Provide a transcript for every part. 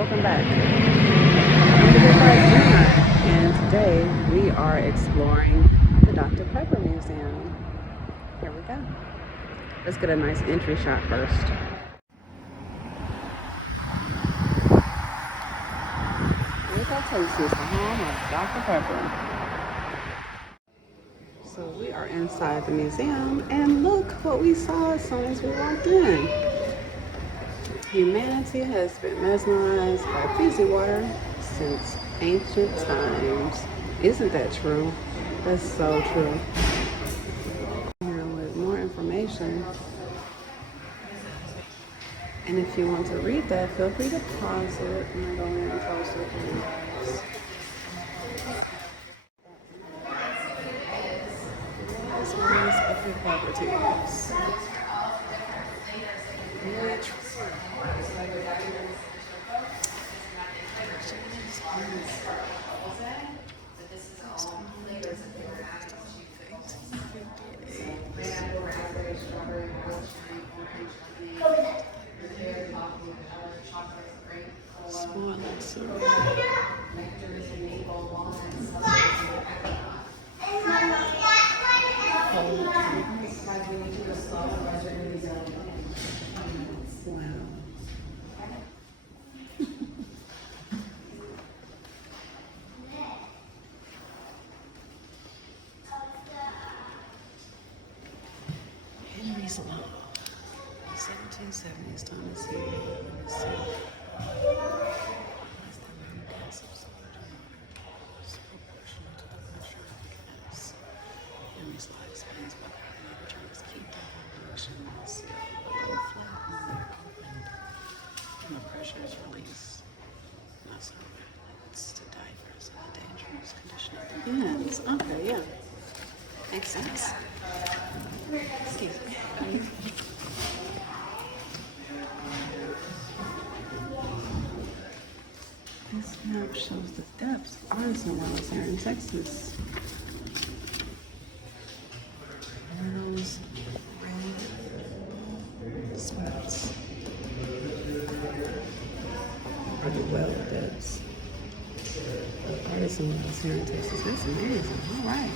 welcome back. I'm the Good Vibes Gemini, and today we are exploring the Dr. Pepper Museum. Here we go. Let's get a nice entry shot first. Look how tasty is the home of Dr. Pepper. So we are inside the museum, and look what we saw as soon as we walked in. Humanity has been mesmerized by Fizzy water since ancient times. Isn't that true? That's so true. Here with more information. And if you want to read that, feel free to pause it and go in closer for you guys. This one is of your properties. Very true. Small luxury. Wow. Henry's Law. 1770s, Thomas Henry. Let me see. Henry's Law explains why the attorneys keep the population below flat and the pressure is released. Not so it's to diverse and the dangerous condition of the begins. Okay, yeah. Makes sense. Excuse me. This map shows the depths of artisan wells here in Texas. Those red spots are the well beds of artisan wells here in Texas. That's amazing. All right.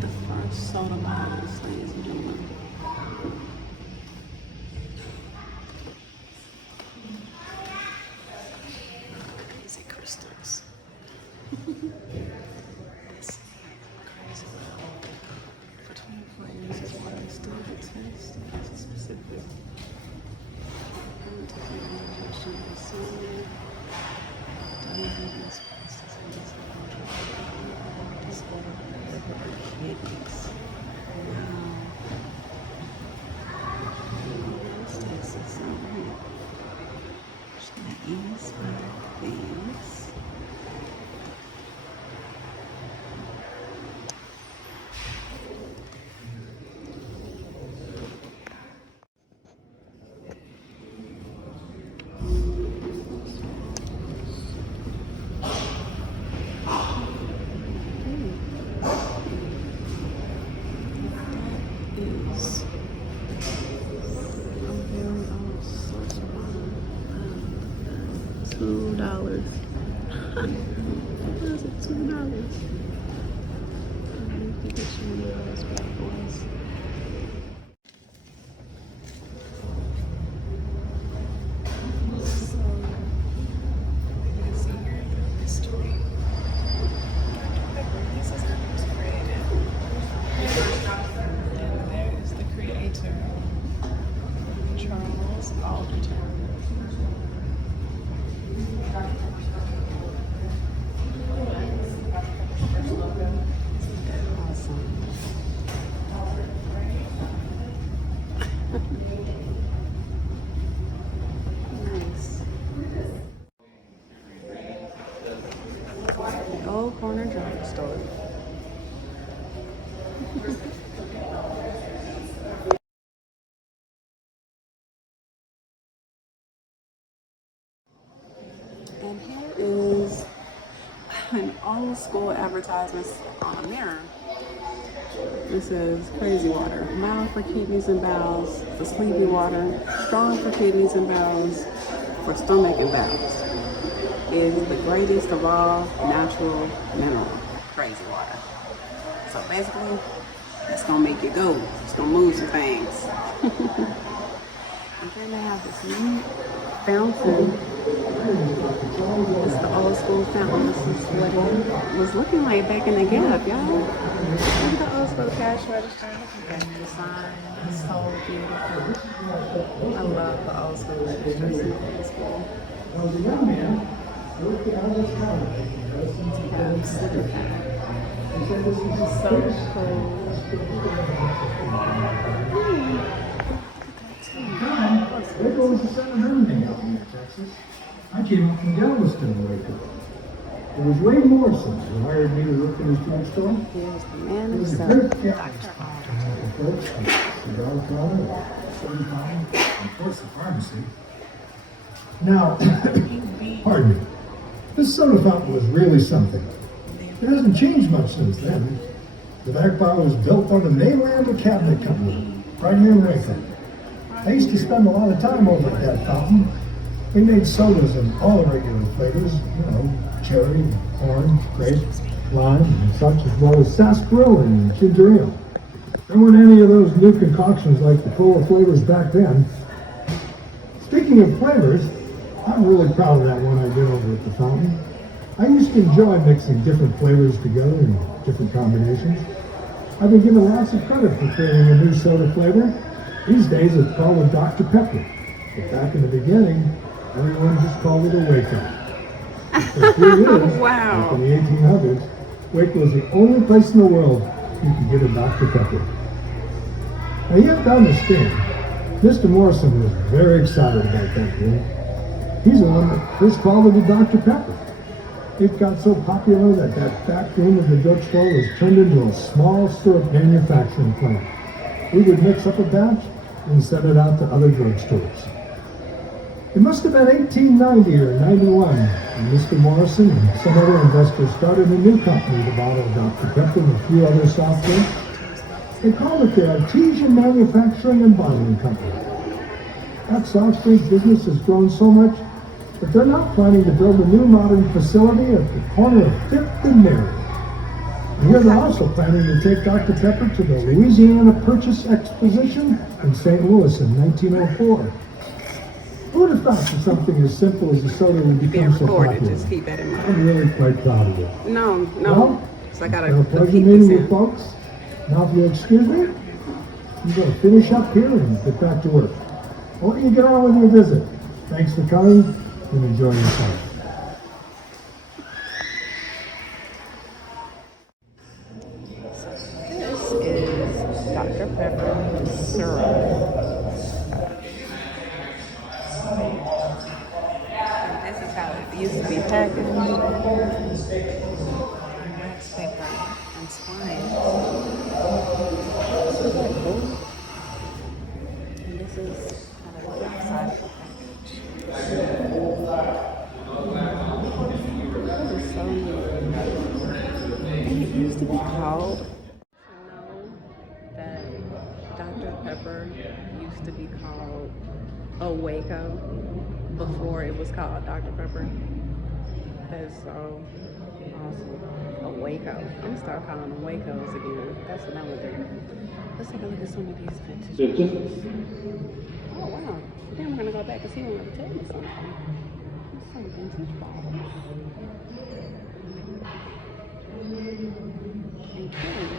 The first soda bottles, ladies and gentlemen. Crazy crystals. That's crazy. For 24 years, this water is still the test. It's a specific. $2. What is it? $2. I think it's one of those bad boys. The old corner drugstore. And here is an old school advertisement on a mirror. This is crazy water. Mild for kidneys and bowels, for sleepy water. Strong for kidneys and bowels, for stomach and bowels. It is the greatest of all natural mineral. Crazy water. So basically, it's gonna make you go. It's gonna move some things. And then they have this neat fountain. It's the old school fountain. This is what it was looking like back in the Gap, y'all. Look at the old school cash register. Look at the sign. It's so beautiful. I love the old school registers in old school. It's so cool. Waco was the center of everything out here in Texas. I came up from Galveston, Waco. It was Ray Morrison who hired me to work in his drugstore. Here's the man It was a himself, great Dr. folks, cigar counter, soda fountain, and of course the pharmacy. Now, pardon me, this soda fountain was really something. It hasn't changed much since then. The back bar was built on the mainland of Cabinet Company, right here in Waco. I used to spend a lot of time over at that fountain. We made sodas in all the regular flavors, cherry, orange, grape, lime, and such, as well as sarsaparilla and ginger ale. There weren't any of those new concoctions like the cola flavors back then. Speaking of flavors, I'm really proud of that one I did over at the fountain. I used to enjoy mixing different flavors together in different combinations. I've been given lots of credit for creating a new soda flavor. These days it's called a Dr. Pepper, but back in the beginning, everyone just called it a Waco. For 3 years, Wow. like in the 1800s, Waco was the only place in the world you could get a Dr. Pepper. Now you have to understand, Mr. Morrison was very excited about that drink. He's the one that first called it a Dr. Pepper. It got so popular that that back room of the drugstore was turned into a small syrup manufacturing plant. We would mix up a batch and send it out to other drugstores. It must have been 1890 or 91 when Mr. Morrison and some other investors started a new company to bottle Dr. Pepper and a few other soft drinks. They called it the Artesian Manufacturing and Bottling Company. That soft drink business has grown so much that they're now planning to build a new modern facility at the corner of 5th and Mary. And here they're also planning to take Dr. Pepper to the Louisiana Purchase Exposition in St. Louis in 1904. Who would have thought that something as simple as a soda would Being become so recorded, popular? just keep that in mind. I'm really quite proud of it. No. Well, So I gotta it's been a pleasure keep meeting this you in. folks. Now if you'll excuse me, I'm going to finish up here and get back to work. I'll let you get on with your visit. Thanks for coming and enjoy yourself. This is Dr. Pepper syrup. And this is how it used to be packaged. Wax paper and twine. Isn't that cool? And this is how it looks outside of the package. That is so neat. And it used to be called. Know that Dr. Pepper used to be called a Waco before it was called Dr. Pepper. That's so awesome. A Waco. I'm gonna start calling them Wacos again. That's what I'm gonna do. Let's take a look at some of these vintage bottles. Oh wow. Then we're gonna go back and see when they tell me something. There's some vintage bottles. And cans.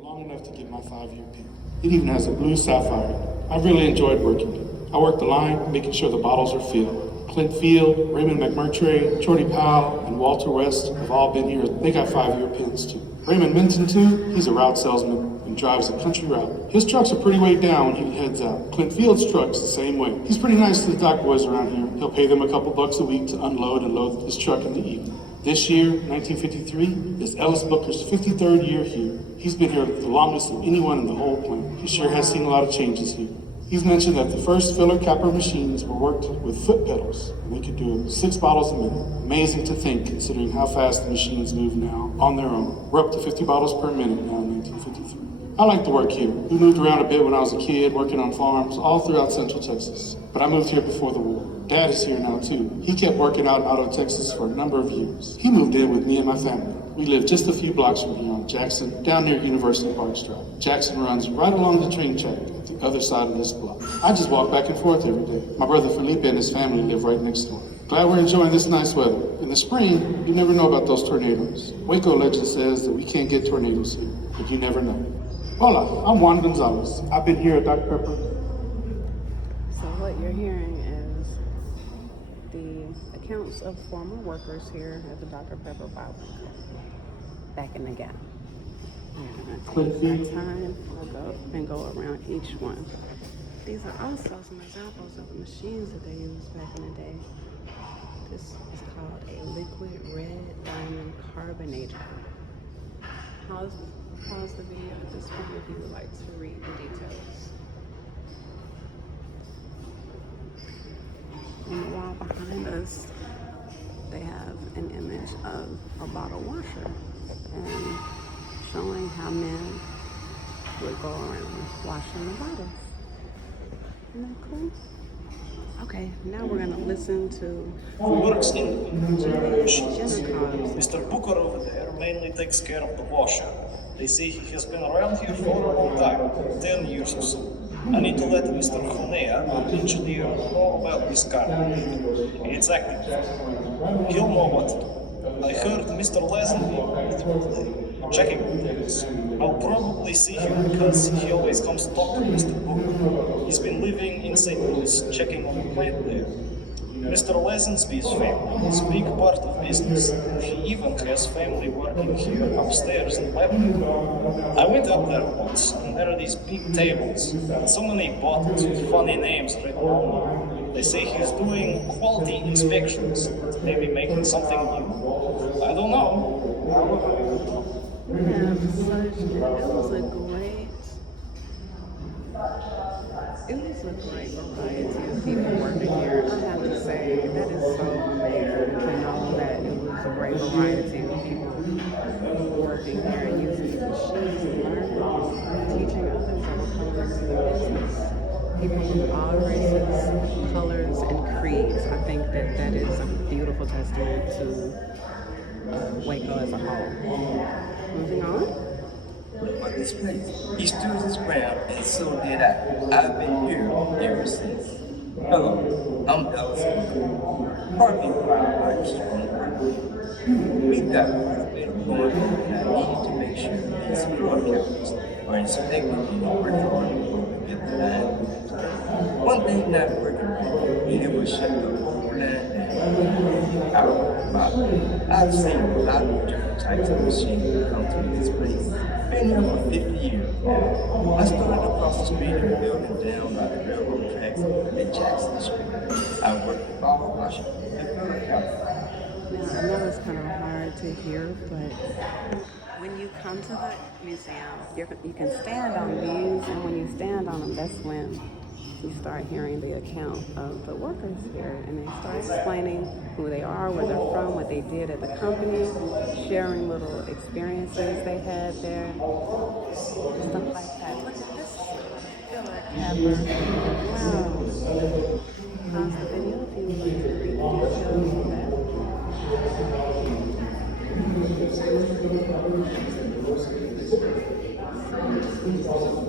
Long enough to get my 5-year pin. It even has a blue sapphire. I really enjoyed working it. I worked the line, making sure the bottles are filled. Clint Field, Raymond McMurtry, Jordy Powell, and Walter West have all been here. They got 5-year pins too. Raymond Minton too, he's a route salesman. and drives a country route. His trucks are pretty weighed down when he heads out. Clint Field's truck's the same way. He's pretty nice to the dock boys around here. He'll pay them a couple bucks a week to unload and load his truck in the evening. This year, 1953, is Ellis Booker's 53rd year here. He's been here the longest of anyone in the whole plant. He sure has seen a lot of changes here. He's mentioned that the first filler capper machines were worked with foot pedals. They could do 6 bottles a minute. Amazing to think, considering how fast the machines move now on their own. We're up to 50 bottles per minute now in 1953. I like to work here. We moved around a bit when I was a kid, working on farms all throughout Central Texas. But I moved here before the war. Dad is here now too. He kept working out in Otto, Texas for a number of years. He moved in with me and my family. We live just a few blocks from here on Jackson, down near University Park Drive. Jackson runs right along the train track at the other side of this block. I just walk back and forth every day. My brother Felipe and his family live right next door. Glad we're enjoying this nice weather. In the spring, you never know about those tornadoes. Waco legend says that we can't get tornadoes here, but you never know. Hola, I'm Juan Gonzalez. I've been here at Dr. Pepper. So what you're hearing is the accounts of former workers here at the Dr. Pepper Bottling Company back in the gap. We're gonna take some time, we'll go and go around each one. These are also some examples of the machines that they used back in the day. This is called a liquid red diamond carbonator. Pause the video at this point if you would like to read the details. On the wall behind us, they have an image of a bottle washer and showing how men would go around washing the bottles. Isn't that cool? Okay, now we're gonna listen to Who works in the machines? Jenna Cobbs. Mr. Booker over there mainly takes care of the washer. They say he has been around here for a long time, 10 years or so. I need to let Mr. Hunea, the engineer, know about this carbonator. It's active. He'll know what to do. I heard Mr. Lazenby today, checking on things. I'll probably see him because he always comes to talk to Mr. Booker. He's been living in St. Louis, checking on the plant there. Mr. Lazenby's family is a big part of business, and he even has family working here upstairs in Lebanon. I went up there once, and there are these big tables, and so many bottles with funny names written on them. They say he's doing quality inspections, maybe making something new. I don't know. We have it was a great variety of people working here. I have to say, that is so rare to know that it was a great variety of people working here and using the machines and learning, teaching others that were coming into the business. People of all races, colors, and creeds. I think that that is a beautiful testament to Waco as a whole. Moving on. But this place, he stood his ground, and so did I. I've been here ever since. Hello, I'm Ellis Booker. Partly proud I keep on working. We've got quite a bit of going on, and I need to make sure these floor counters are inspected in overdrawn before we get the line. One thing not working right, it will shut the whole line down. I've seen a lot of different types of machines come through this place. Been here for 50 years now. I started across the street in a building down by the railroad tracks at Jackson Street. I worked at bottle washing and filler capper. Now, I know it's kind of hard to hear, but when you come to the museum, you can stand on these, and when you stand on them, that's when you start hearing the account of the workers here, and they start explaining who they are, where they're from, what they did at the company, sharing little experiences they had there, stuff like that. Look at this filler capper. Wow. Pause the video if you would like to read the details of that.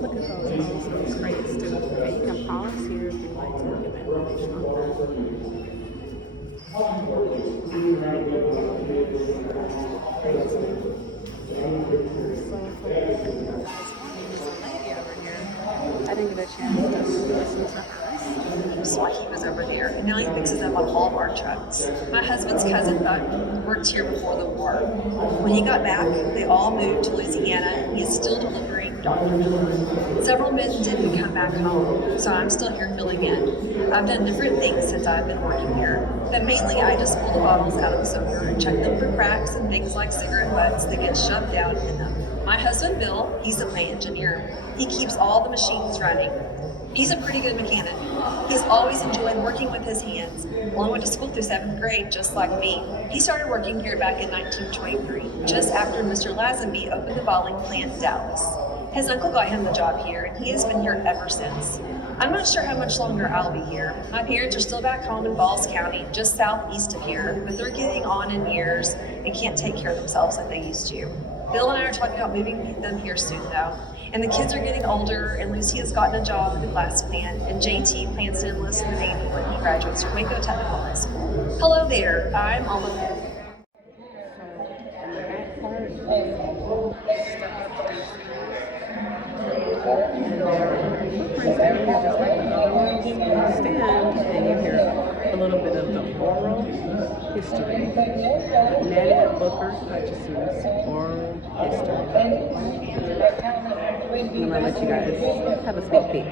Look at those crates too. Okay, you can pause here if you'd like to give information on that. I didn't get a chance to listen to her. So he was over there, and now he fixes up on all of our trucks. My husband's cousin worked here before the war. When he got back, they all moved to Louisiana, and he is still delivering doctors. Several men didn't come back home, so I'm still here filling in. I've done different things since I've been working here, but mainly I just pull the bottles out of the soaker and check them for cracks and things like cigarette butts that get shoved down in them. My husband, Bill, he's a plant engineer. He keeps all the machines running. He's a pretty good mechanic. He's always enjoyed working with his hands. Well, I went to school through 7th grade, just like me. He started working here back in 1923, just after Mr. Lazenby opened the bottling plant in Dallas. His uncle got him the job here, and he has been here ever since. I'm not sure how much longer I'll be here. My parents are still back home in Falls County, just southeast of here, but they're getting on in years and can't take care of themselves like they used to. Bill and I are talking about moving them here soon, though. And the kids are getting older, and Lucy has gotten a job at the glass plant, and JT plans to enlist in the Navy when he graduates from Waco Technical High School. Hello there, I'm Olive. Stand and you hear a little bit of the oral history. Nanette Booker Hutchinson's oral history. I'm gonna let you guys have a sneak peek.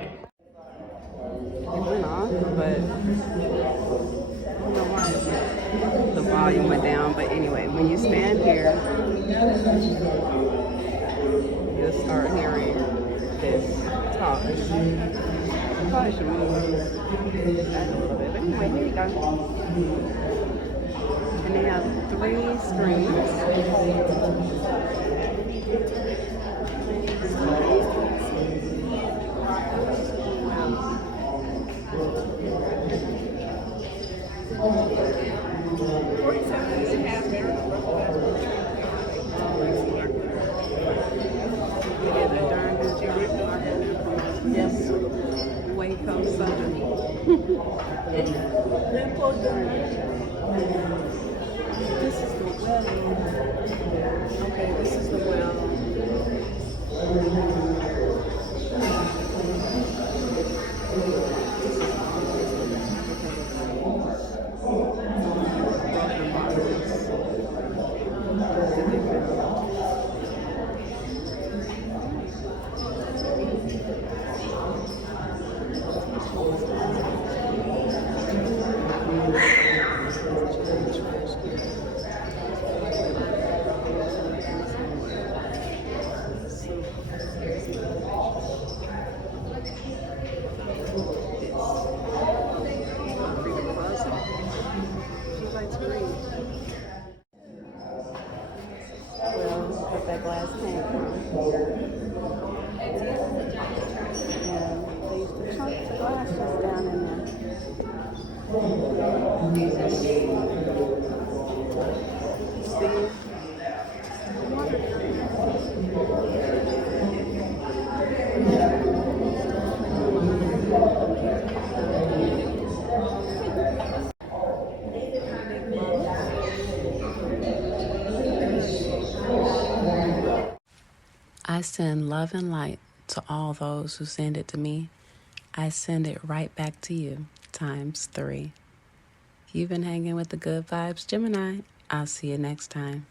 It went off, but I don't know why the volume went down. But anyway, when you stand here, you'll start hearing this talk. I probably should move back a little bit, but anyway, here you go. And they have 3 screens. Yes, Waco Southern. This is the well. Okay, this is the well. Put that glass tank on. And they used to chunk the glass just down in there. See? I send love and light to all those who send it to me. I send it right back to you, ×3. You've been hanging with the Good Vibes Gemini. I'll see you next time.